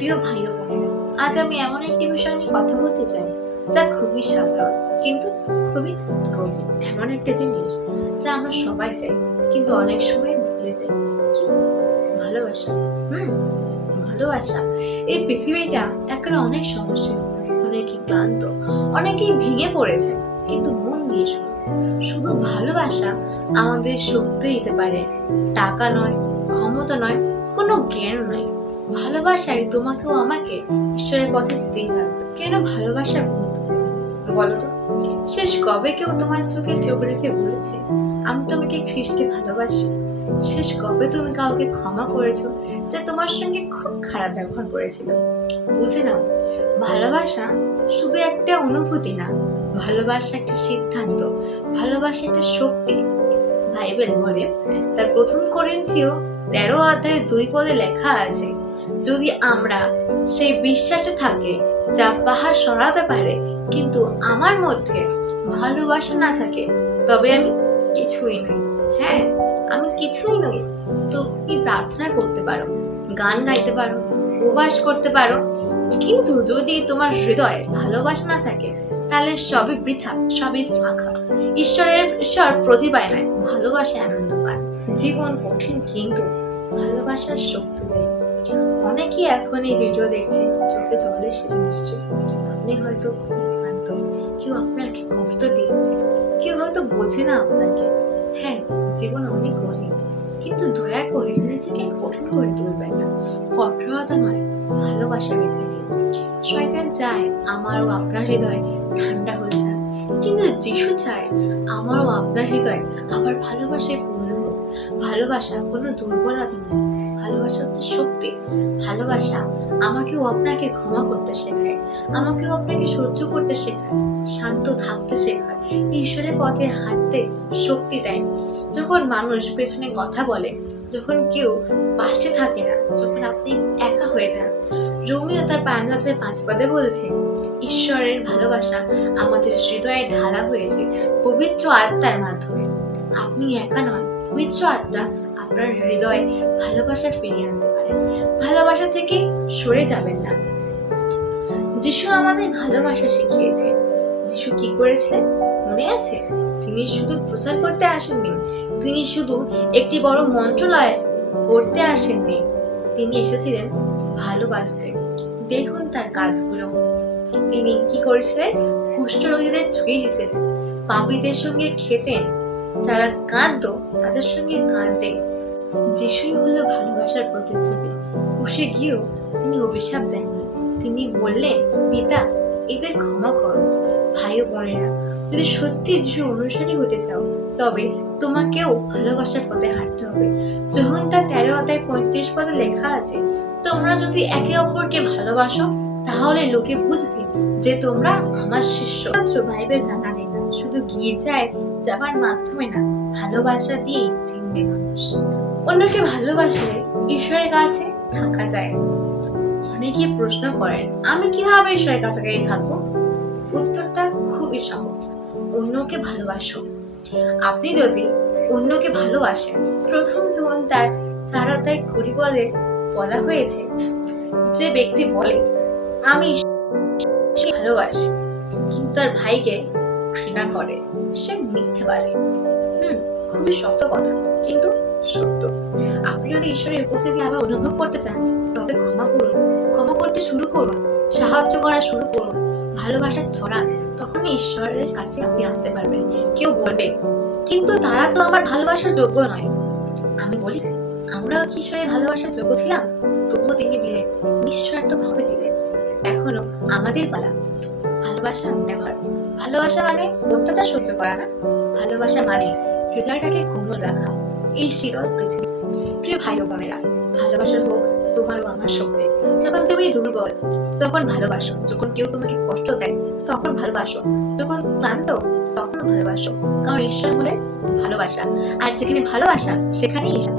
প্রিয় ভাই ও আজ আমি এমন একটি বিষয় নিয়ে কথা বলতে চাই যা খুবই সাধারণ, কিন্তু খুবই গভীর। এমন একটা জিনিস যা আমরা সবাই চাই, কিন্তু অনেক সময় ভুলে যাই। ভালোবাসা? হুম, ভালোবাসা। এই পৃথিবীটা একেবারে অনেক সমস্যা। অনেকেই ক্লান্ত, অনেকেই ভেঙে পড়েছে, কিন্তু মন দিয়ে শুনো শুধু ভালোবাসা আমাদের শক্তি দিতে পারে। টাকা নয়, ক্ষমতা নয়, কোনো জ্ঞান নয় ভালোবাসায় তোমাকেও আমাকে ঈশ্বরের পথে স্থির কেন ভালোবাসা গুরুত্বপূর্ণ বলো তো, শেষ কবে কেউ তোমার চোখে চোখ রেখে বলেছে, আমি তোমাকে খ্রিস্টে ভালোবাসি শেষ কবে তুমি কাউকে ক্ষমা করেছ যে তোমার সঙ্গে খুব খারাপ ব্যবহার করেছিল? বুঝে নাও, ভালোবাসা শুধু একটা অনুভূতি না, ভালোবাসা একটা সিদ্ধান্ত, ভালোবাসা একটা শক্তি। বাইবেল বলে, তার প্রথম করিন্থিও তেরো অধ্যায়ে দুই পদে লেখা আছে যদি আমরা সেই বিশ্বাসে থাকে, যা পাহাড় সরাতে পারে, কিন্তু আমার মধ্যে ভালোবাসা না থাকে, তবে আমি কিছুই নই। হ্যাঁ আমি কিছুই নই। তো কি প্রার্থনা করতে পারো, গান গাইতে পারো, উপবাস করতে পারো। কিন্তু যদি তোমার হৃদয়ে ভালোবাসা না থাকে, তাহলে সবই বৃথা, সবই ফাঁকা। ঈশ্বরের ঈশ্বর প্রতিভায় নয় ভালোবাসায় আনন্দ পায় জীবন কঠিন কিন্তু ভালোবাসার শক্তি দেয়। অনেকেই এখন এই ভিডিও দেখছে, চোখে জল এসেছে নিশ্চয়ই। আপনি হয়তো খুব কেউ আপনাকে কষ্ট দিয়েছে কেউ হয়তো বোঝে না আপনাকে। হ্যাঁ জীবন অনেক কঠিন কিন্তু দয়া করে নিজেকে কঠিন করে তুলবেন না। কঠোরতা নয়, ভালোবাসা বেঁচে শয়তান চায় আমারও আপনার হৃদয় ঠান্ডা হয়ে যাক। কিন্তু যিশু চায় আমারও আপনার হৃদয় আবার ভালোবাসায় পূর্ণ ভালোবাসা কোনো দুর্বলতা নয় ভালোবাসা হচ্ছে শক্তি। ভালোবাসা আমাকেও আপনাকে ক্ষমা করতে শেখায়। আমাকেও আপনাকে সহ্য করতে শেখায়। শান্ত থাকতে শেখায়। ঈশ্বরের পথে হাঁটতে শক্তি দেয়। যখন মানুষ পেছনে কথা বলে, যখন কেউ পাশে থাকে না, যখন আপনি একা হয়ে যান, রোমিও তার পান্নাতে পাঁচ পদে বলছে, ঈশ্বরের ভালোবাসা আমাদের হৃদয়ে ঢালা হয়েছে পবিত্র আত্মার মাধ্যমে। আপনি একা নন পবিত্র আত্মা আপনার হৃদয়ে ভালোবাসা ফিরিয়ে আনতে পারে। ভালোবাসা থেকে সরে যাবেন না। যিশু আমাদের ভালোবাসা শিখিয়েছে। যিশু কি করেছিলেন? মনে আছে? তিনি শুধু প্রচার করতে আসেননি। তিনি শুধু একটি বড় মন্ত্রণালয় করতে আসেননি। তিনি এসেছিলেন ভালোবাসতে। দেখুন তার কাজগুলো। তিনি কি করেছিলেন? কুষ্ঠ রোগীদের ছুঁয়ে দিতেন। পাপীদের সঙ্গে খেতেন। যারা কাঁদতো তাদের সঙ্গে কাঁদতেন যিশুই হলো ভালোবাসার প্রতিচ্ছবি। কুশে গিয়েও তিনি অভিশাপ দেননি। তিনি বললেন, পিতা, এদের ক্ষমা করো। ভাই ও বোনেরা, যদি সত্যি যিশুর অনুসারী হতে চাও, তবে তোমাকেও ভালোবাসার পথে হাঁটতে হবে। যখন তার তেরো অধ্যায় পঁয়ত্রিশ পদে লেখা আছে, তোমরা যদি একে অপরকে ভালোবাসো, তাহলে লোকে বুঝবে যে তোমরা আমার শিষ্য। বাইবেল জানা নেই। শুধু গির্জায় যাবার মাধ্যমে না, ভালোবাসা দিয়েই চিনবে মানুষ। অন্যকে ভালোবাসলে ঈশ্বরের কাছে থাকা যায় অনেকে প্রশ্ন করেন, আমি কীভাবে ঈশ্বরের কাছাকাছি থাকব? উত্তরটা খুবই সহজ, অন্যকে ভালোবাসো। আপনি যদি অন্যকে ভালোবাসেন, প্রথম জীবন তার চার অধ্যায় কুড়ি বলা হয়েছে, যে ব্যক্তি বলে, আমি ভালোবাসি। কিন্তু তার ভাইকে ঘৃণা করে, সে মিথ্যে বলে। খুবই শক্ত কথা, কিন্তু সত্য। আপনি যদি ঈশ্বরের উপস্থিতি আবার অনুভব করতে চান? তবে ক্ষমা করুন, ক্ষমা করতে শুরু করুন, সাহায্য করা শুরু করুন। ভালোবাসা ছড়ান তখনই ঈশ্বরের কাছে আপনি আসতে পারবেন, কেউ বলবে, কিন্তু তারা তো আমার ভালোবাসার যোগ্য নয়। আমি বলি আমরাও কি ঈশ্বরের ভালোবাসার যোগ্য ছিলাম? তবুও তিনি দিলেন নিঃস্বার্থ ভাবে দিলেন। এখনও আমাদের পালা। ভালোবাসা ব্যবহার ভালোবাসা মানে অত্যাচার সহ্য করা না। ভালোবাসা মানে হৃদয়টাকে কোমল রাখা। এই শীতল পৃথিবী প্রিয় ভাই ও বোনেরা ভালোবাসা হোক তোমারও আমার শক্তি। যখন তুমি দুর্বল, তখন ভালোবাসো। যখন কেউ তোমাকে কষ্ট দেয়, তখন ভালোবাসো। যখন ক্লান্ত, তখন ভালোবাসো। কারণ ঈশ্বর হলে ভালোবাসা। আর যেখানে ভালোবাসা সেখানে ঈশ্বর